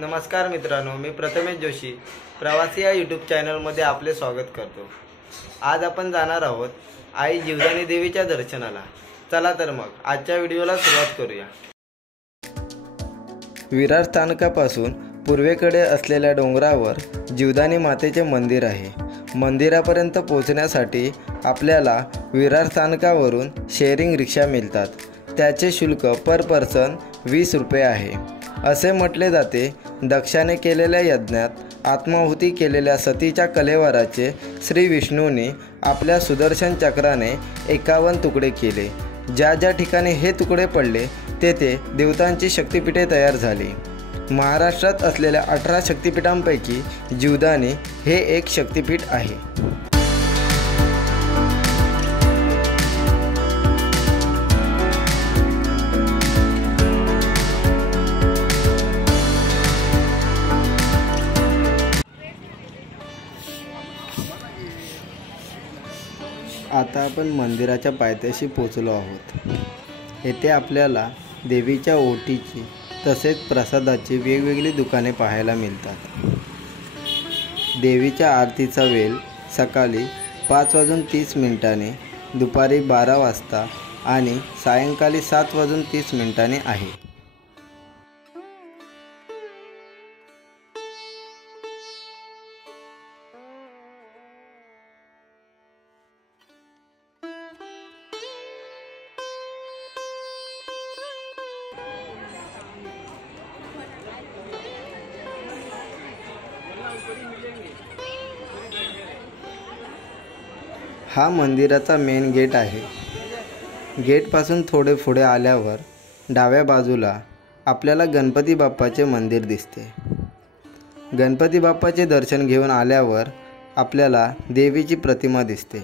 नमस्कार मित्रांनो, मी प्रथमेश जोशी प्रवासी या यूट्यूब चॅनलमध्ये आपले स्वागत करतो। आज आपण जाणार आहोत आई जीवदानी देवीच्या दर्शनाला। चला तर मग आजच्या व्हिडिओला सुरुवात करूया। विरार स्थानकापासून पूर्वेकडे असलेल्या डोंगरावर जीवदानी मातेचे मंदिर आहे। मंदिरापर्यंत पोहोचण्यासाठी आपल्याला विरार स्थानकावरून शेअरिंग रिक्षा मिळतात। त्याचे शुल्क पर पर्सन 20 रुपये आहे। असे म्हटले जाते, दक्षाने केलेल्या यज्ञात आत्माहुती केलेल्या सतीच्या कलेवराचे श्री विष्णूंनी आपल्या सुदर्शन चक्राने 51 तुकडे केले। ज्या ज्या ठिकाणी हे तुकडे पडले तेथे देवतांची शक्तिपीठे तयार झाली। महाराष्ट्रात असलेल्या 18 शक्तिपीठांपैकी जीवदानी हे एक शक्तिपीठ आहे। आता आपण मंदिराच्या पायथ्याशी पोहोचलो आहोत। येथे आपल्याला देवीच्या ओटीची तसेच प्रसादाची वेगवेगळी दुकाने पाहायला मिळतात। देवीच्या आरतीचा वेळ सकाळी 5:30 दुपारी 12 वाजता आणि सायंकाळी 7:30 आहे। हा मंदिराचा मेन गेट आहे। गेटपासून थोडे पुढे आल्यावर डाव्या बाजूला आपल्याला गणपती बाप्पाचे मंदिर दिसते। गणपती बाप्पाचे दर्शन घेऊन आल्यावर आपल्याला देवीची प्रतिमा दिसते।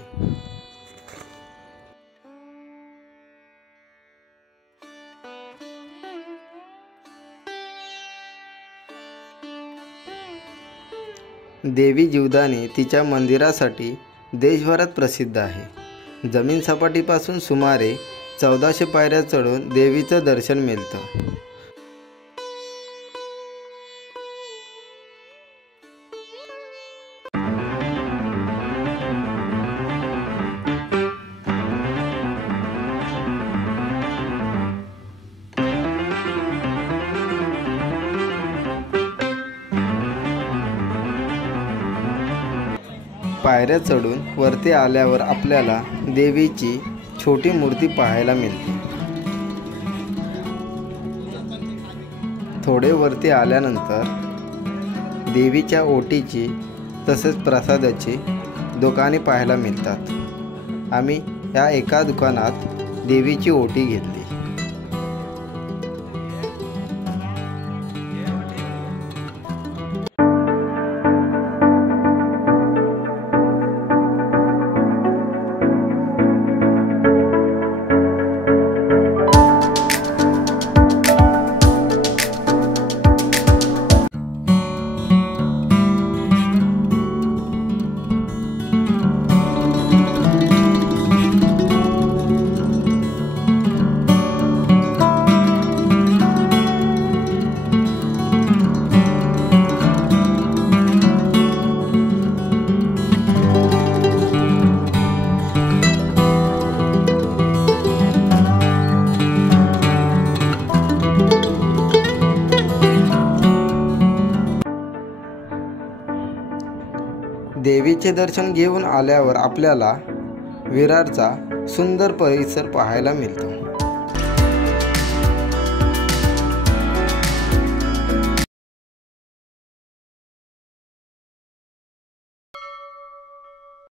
देवी जीवदानी तिच्या मंदिरासाठी देशभरात प्रसिद्ध आहे। जमीन सपाटीपासून सुमारे 1400 पायऱ्या चढून देवीचं दर्शन मिळतं। पायऱ्या चढून वरती आल्यावर आपल्याला देवीची छोटी मूर्ती पाहायला मिळते। थोडे वरती आल्यानंतर देवीच्या ओटीची तसेच प्रसादाची दुकाने पाहायला मिळतात। आम्ही या एका दुकानात देवीची ओटी घेतली। देवीचे दर्शन घेऊन आल्यावर आपल्याला विरारचा सुंदर परिसर पाहायला मिळतो।